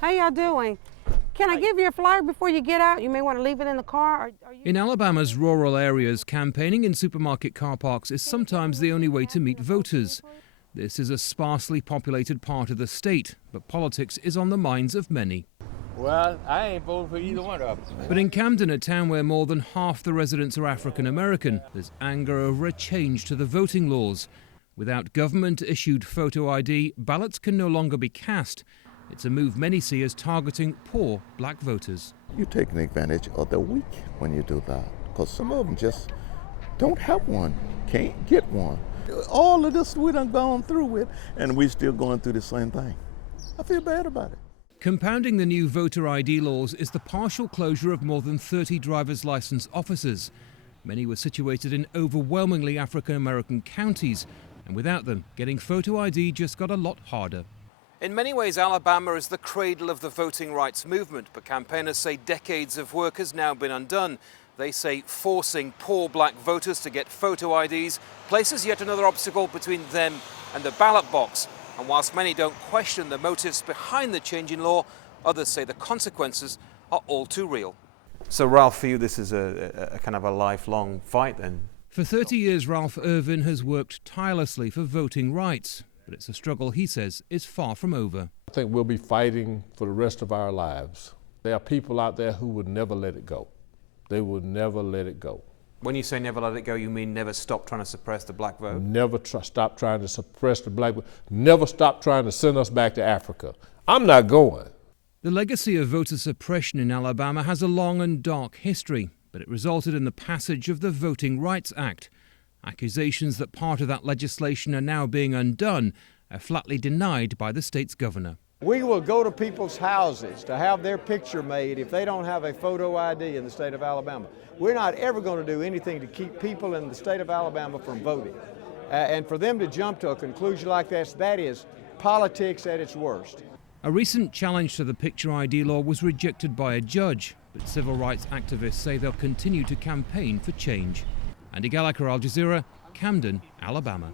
How y'all doing? Can I give you a flyer before you get out? You may want to leave it in the car. In Alabama's rural areas, campaigning in supermarket car parks is sometimes the only way to meet voters. This is a sparsely populated part of the state, but politics is on the minds of many. Well, I ain't voting for either one of them. But in Camden, a town where more than half the residents are African American, there's anger over a change to the voting laws. Without government-issued photo ID, ballots can no longer be cast. It's a move many see as targeting poor black voters. You're taking advantage of the weak when you do that, because some of them just don't have one, can't get one. All of this we done gone through with, and we still going through the same thing. I feel bad about it. Compounding the new voter ID laws is the partial closure of more than 30 driver's license offices. Many were situated in overwhelmingly African American counties, and without them, getting photo ID just got a lot harder. In many ways, Alabama is the cradle of the voting rights movement, but campaigners say decades of work has now been undone. They say forcing poor black voters to get photo IDs places yet another obstacle between them and the ballot box. And whilst many don't question the motives behind the change in law, others say the consequences are all too real. So Ralph, for you this is a kind of a lifelong fight then? For 30 years, Ralph Irvin has worked tirelessly for voting rights. But it's a struggle, he says, is far from over. I think we'll be fighting for the rest of our lives. There are people out there who would never let it go. They would never let it go. When you say never let it go, you mean never stop trying to suppress the black vote? Never stop trying to suppress the black vote. Never stop trying to send us back to Africa. I'm not going. The legacy of voter suppression in Alabama has a long and dark history, but it resulted in the passage of the Voting Rights Act. Accusations that part of that legislation are now being undone are flatly denied by the state's governor. We will go to people's houses to have their picture made if they don't have a photo ID in the state of Alabama. We're not ever going to do anything to keep people in the state of Alabama from voting. And for them to jump to a conclusion like this, that is politics at its worst. A recent challenge to the picture ID law was rejected by a judge, but civil rights activists say they'll continue to campaign for change. Andy Gallagher, Al Jazeera, Camden, Alabama.